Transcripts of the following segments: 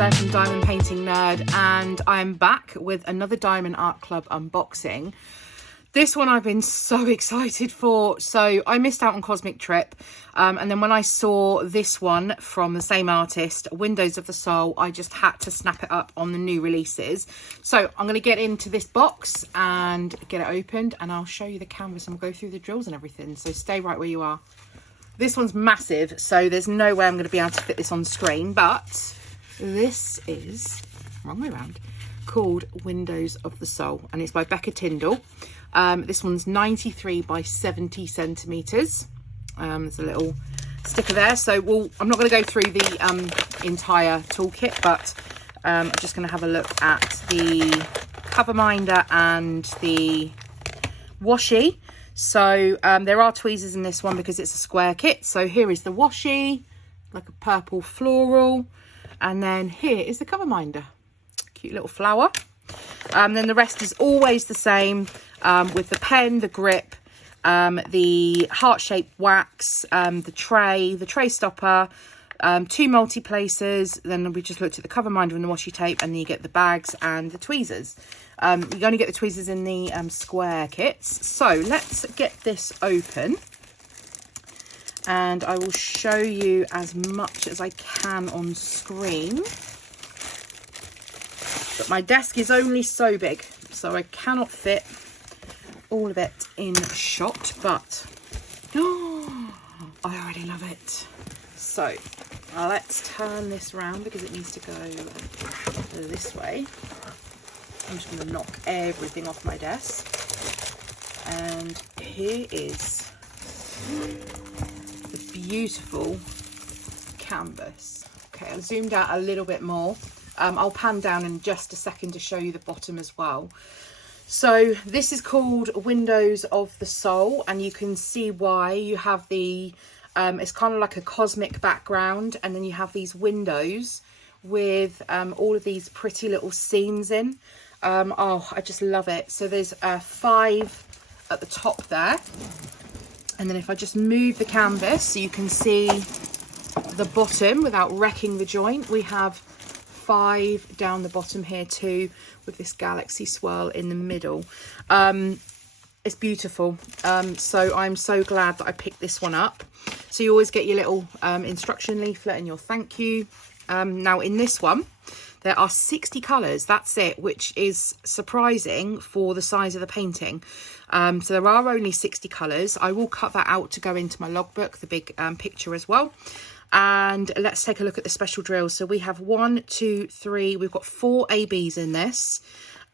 Claire from Diamond Painting Nerd, and I'm back with another Diamond Art Club unboxing. This one I've been so excited for. So I missed out on Cosmic Trip, and then when I saw this one from the same artist, Windows of the Soul, I just had to snap it up on the new releases. So I'm going to get into this box and get it opened, and I'll show you the canvas and we'll go through the drills and everything. So stay right where you are. This one's massive, so there's no way I'm going to be able to fit this on screen, but this is, wrong way around, called Windows of the Soul, and it's by Becca Tindol. This one's 93 by 70 centimetres. There's a little sticker there, so I'm not going to go through the entire toolkit, but I'm just going to have a look at the cover minder and the washi. So there are tweezers in this one because it's a square kit. So here is the washi, like a purple floral, and then here is the cover minder, cute little flower. Then the rest is always the same, with the pen, the grip, the heart-shaped wax, the tray stopper, 2 multi-placers. Then we just looked at the cover minder and the washi tape, and then you get the bags and the tweezers. You only get the tweezers in the square kits. So let's get this open, and I will show you as much as I can on screen. But my desk is only so big, so I cannot fit all of it in shot, but oh, I already love it. So let's turn this round because it needs to go this way. I'm just going to knock everything off my desk. And here is the beautiful canvas. Okay, I zoomed out a little bit more. I'll pan down in just a second to show you the bottom as well. So this is called Windows of the Soul, and you can see why. You have the, it's kind of like a cosmic background, and then you have these windows with all of these pretty little scenes in. Oh, I just love it. So there's 5 at the top there, and then if I just move the canvas so you can see the bottom without wrecking the joint, we have 5 down the bottom here too, with this galaxy swirl in the middle. It's beautiful. So I'm so glad that I picked this one up. So you always get your little instruction leaflet and your thank you. Now in this one there are 60 colours, that's it, which is surprising for the size of the painting. So there are only 60 colours. I will cut that out to go into my logbook, the big picture as well. And let's take a look at the special drills. So we have 1, 2, 3, we've got 4 ABs in this.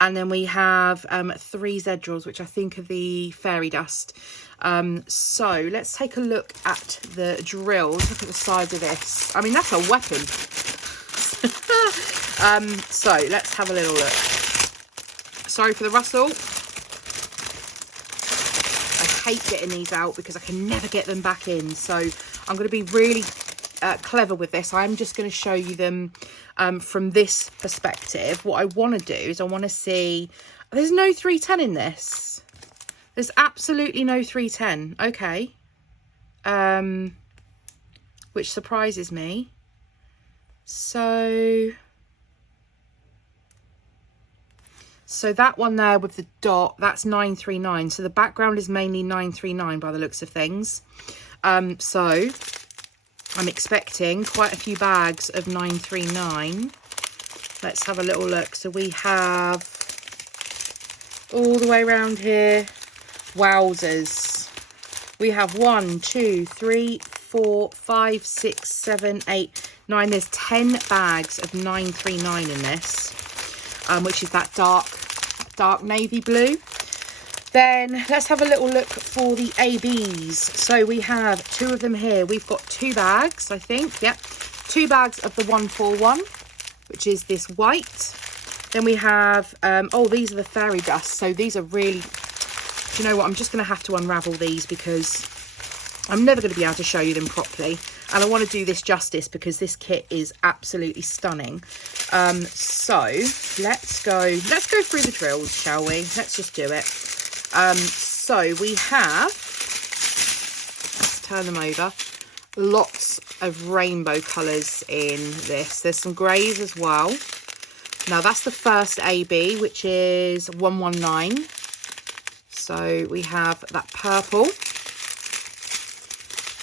And then we have 3 Z drills, which I think are the fairy dust. So let's take a look at the drills. Look at the size of this. I mean, that's a weapon. So let's have a little look. Sorry for the rustle. I hate getting these out because I can never get them back in. So I'm going to be really clever with this. I'm just going to show you them from this perspective. What I want to do is I want to see, there's no 310 in this. There's absolutely no 310. Okay. Which surprises me. So that one there with the dot, that's 939. So the background is mainly 939 by the looks of things. So I'm expecting quite a few bags of 939. Let's have a little look. So we have all the way around here. Wowzers. We have 1, 2, 3, 4, 5, 6, 7, 8, 9. There's 10 bags of 939 in this, which is that dark navy blue. Then let's have a little look for the ABs. So we have 2 of them here. We've got 2 bags, I think. Yep. 2 bags of the 141, which is this white. Then we have, oh, these are the fairy dust. So these are really, do you know what? I'm just going to have to unravel these because I'm never going to be able to show you them properly. And I want to do this justice because this kit is absolutely stunning. So let's go through the drills, shall we? Let's just do it. So we have, let's turn them over. lots of rainbow colours in this. There's some greys as well. Now that's the first AB, which is 119. So we have that purple.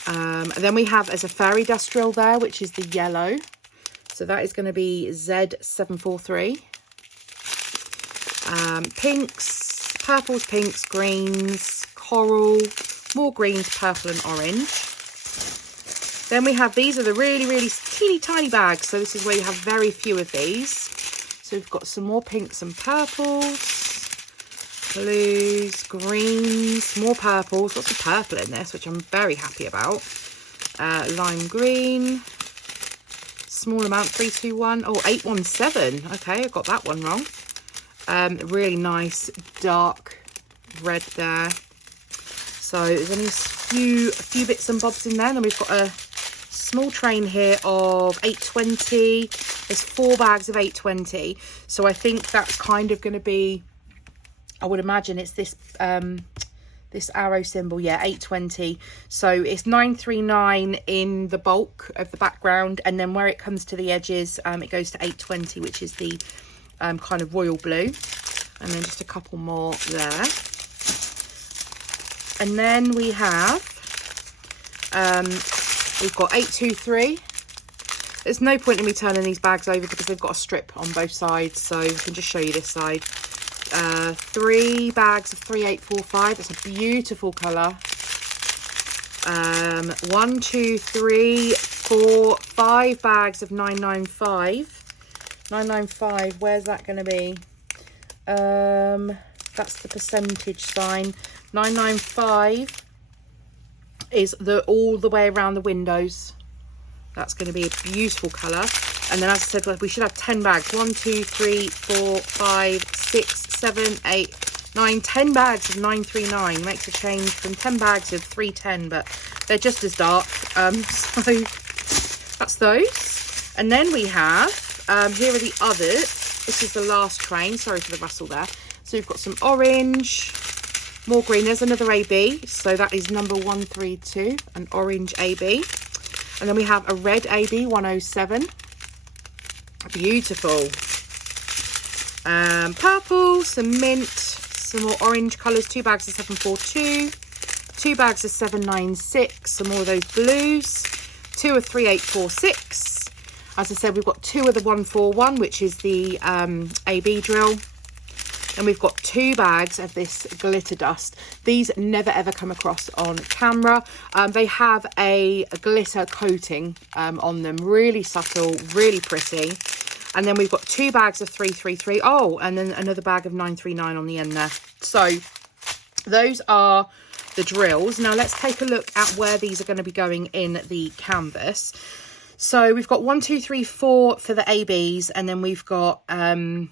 And then we have as a fairy dust drill there, which is the yellow. So that is going to be Z743. Pinks, purples, pinks, greens, coral, more greens, purple and orange. Then we have, these are the really, really teeny tiny bags. So this is where you have very few of these. So we've got some more pinks and purples, blues, greens, more purples, lots of purple in this, which I'm very happy about. Lime green, small amount, 321. Oh, 817. Okay, I got that one wrong. Really nice dark red there. So there's only a few bits and bobs in there. And then we've got a small train here of 820. There's 4 bags of 820. So I think that's kind of going to be, I would imagine it's this this arrow symbol, yeah, 820. So it's 939 in the bulk of the background, and then where it comes to the edges, it goes to 820, which is the kind of royal blue. And then just a couple more there. And then we have, we've got 823. There's no point in me turning these bags over because they've got a strip on both sides, so I can just show you this side. 3 bags of 3845. It's a beautiful colour. 1, 2, 3, 4, 5 bags of 995. 995, where's that going to be? That's the percentage sign. 995 is all the way around the windows. That's going to be a beautiful colour. And then, as I said, we should have 10 bags. 1, 2, 3, 4, 5, 6, 7, 8, 9, 10 bags of 939. Makes a change from 10 bags of 310, but they're just as dark. So that's those. And then we have, here are the others. This is the last train. Sorry for the rustle there. So we've got some orange, more green. There's another AB. So that is number 132, an orange AB. And then we have a red AB, 107. Beautiful. Purple, some mint, some more orange colours. 2 bags of 742. 2 bags of 796. Some more of those blues. 2 of 3846. As I said, we've got 2 of the 141, which is the AB drill. And we've got 2 bags of this glitter dust. These never ever come across on camera. They have a glitter coating on them. Really subtle, really pretty. And then we've got 2 bags of 333. Oh, and then another bag of 939 on the end there. So those are the drills. Now let's take a look at where these are going to be going in the canvas. So we've got 1, 2, 3, 4 for the ABs, and then we've got 1,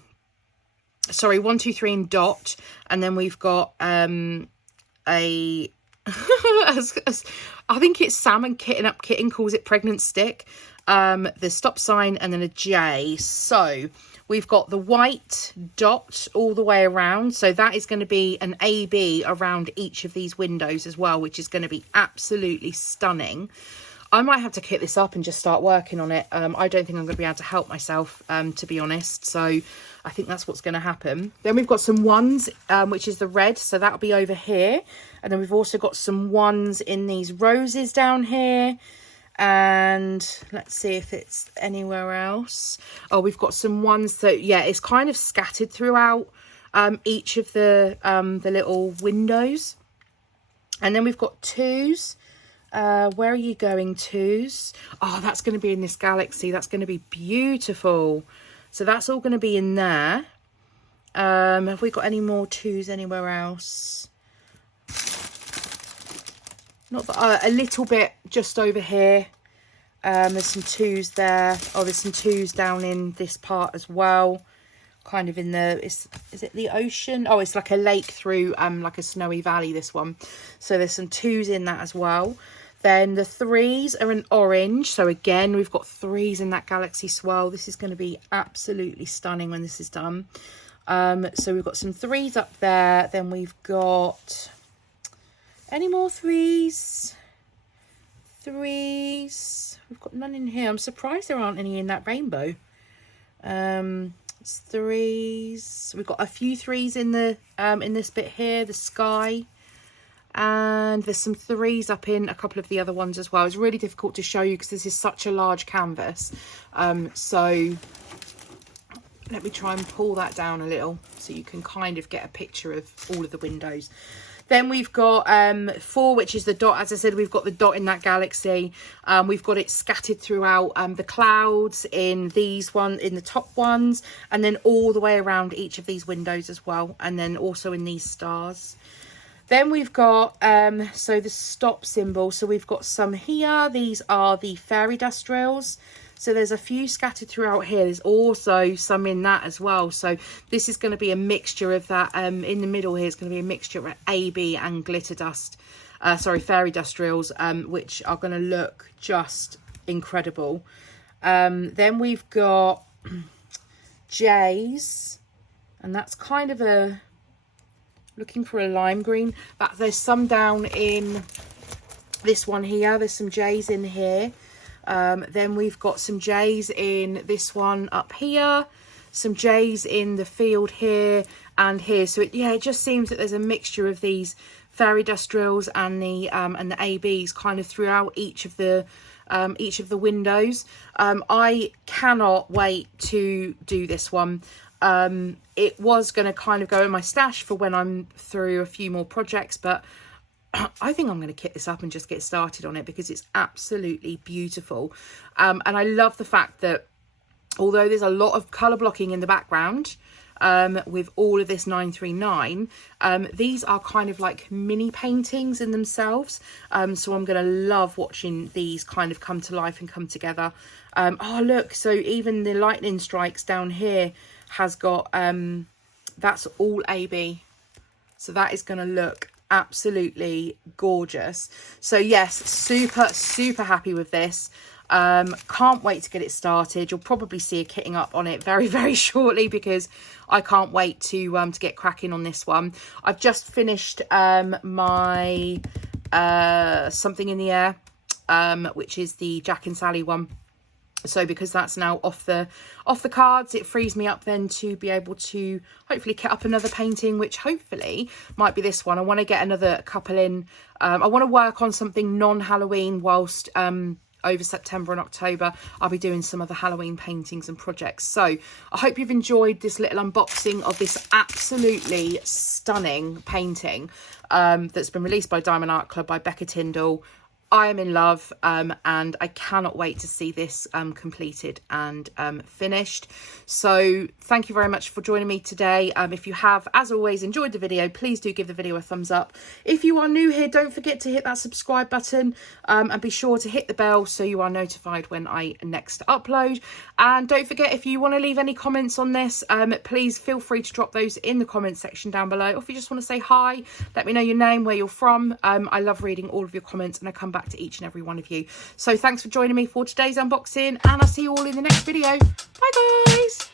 2, 3 in dot, and then we've got a I think it's Salmon Kitten calls it pregnant stick. The stop sign, and then a J. So we've got the white dot all the way around, so that is going to be an AB around each of these windows as well, which is going to be absolutely stunning. I might have to kit this up and just start working on it. I don't think I'm going to be able to help myself, to be honest. So I think that's what's going to happen. Then we've got some ones, which is the red. So that'll be over here. And then we've also got some ones in these roses down here. And let's see if it's anywhere else. Oh, we've got some ones that, yeah, it's kind of scattered throughout each of the little windows. And then we've got 2s. Where are you going, 2s? Oh, that's going to be in this galaxy. That's going to be beautiful. So that's all going to be in there. Have we got any more 2s anywhere else? Not that, a little bit just over here. There's some 2s there. Oh, there's some 2s down in this part as well. Kind of in the, is it the ocean? Oh, it's like a lake through like a snowy valley, this one. So there's some 2s in that as well. Then the 3s are an orange. So again, we've got 3s in that galaxy swirl. This is going to be absolutely stunning when this is done. So we've got some 3s up there. Then we've got any more 3s? threes. We've got none in here. I'm surprised there aren't any in that rainbow. It's threes. We've got a few threes in the in this bit here, the sky. And there's some threes up in a couple of the other ones as well. It's really difficult to show you because this is such a large canvas. So let me try and pull that down a little so you can kind of get a picture of all of the windows. Then we've got 4, which is the dot. As I said, we've got the dot in that galaxy. We've got it scattered throughout the clouds in these in the top ones, and then all the way around each of these windows as well, and then also in these stars. Then we've got so the stop symbol. So we've got some here. These are the fairy dust drills. So there's a few scattered throughout here. There's also some in that as well. So this is going to be a mixture of that. In the middle here is going to be a mixture of AB and glitter dust. Fairy dust drills, which are going to look just incredible. Then we've got J's, and that's kind of a, looking for a lime green. But there's some down in this one here. There's some J's in here. Then we've got some J's in this one up here, some J's in the field here and here. So it just seems that there's a mixture of these fairy dust drills and the ABs kind of throughout each of the windows. I cannot wait to do this one. It was going to kind of go in my stash for when I'm through a few more projects, but I think I'm going to kit this up and just get started on it because it's absolutely beautiful. And I love the fact that although there's a lot of colour blocking in the background with all of this 939, these are kind of like mini paintings in themselves. So I'm going to love watching these kind of come to life and come together. Oh, look, so even the lightning strikes down here has got, that's all AB. So that is going to look absolutely gorgeous. So yes, super happy with this. Can't wait to get it started. You'll probably see a kitting up on it very shortly because I can't wait to get cracking on this one. I've just finished my Something in the Air, which is the Jack and Sally one. So because that's now off the cards, it frees me up then to be able to hopefully kit up another painting, which hopefully might be this one. I want to get another couple in. I want to work on something non-Halloween whilst over September and October I'll be doing some other Halloween paintings and projects. So I hope you've enjoyed this little unboxing of this absolutely stunning painting that's been released by Diamond Art Club by Becca Tindol. I am in love, and I cannot wait to see this completed and finished. So thank you very much for joining me today. If you have, as always, enjoyed the video, please do give the video a thumbs up. If you are new here, don't forget to hit that subscribe button and be sure to hit the bell so you are notified when I next upload. And don't forget, if you want to leave any comments on this, please feel free to drop those in the comments section down below. Or if you just want to say hi, let me know your name, where you're from. I love reading all of your comments and I come back to each and every one of you. So thanks for joining me for today's unboxing, and I'll see you all in the next video. Bye guys.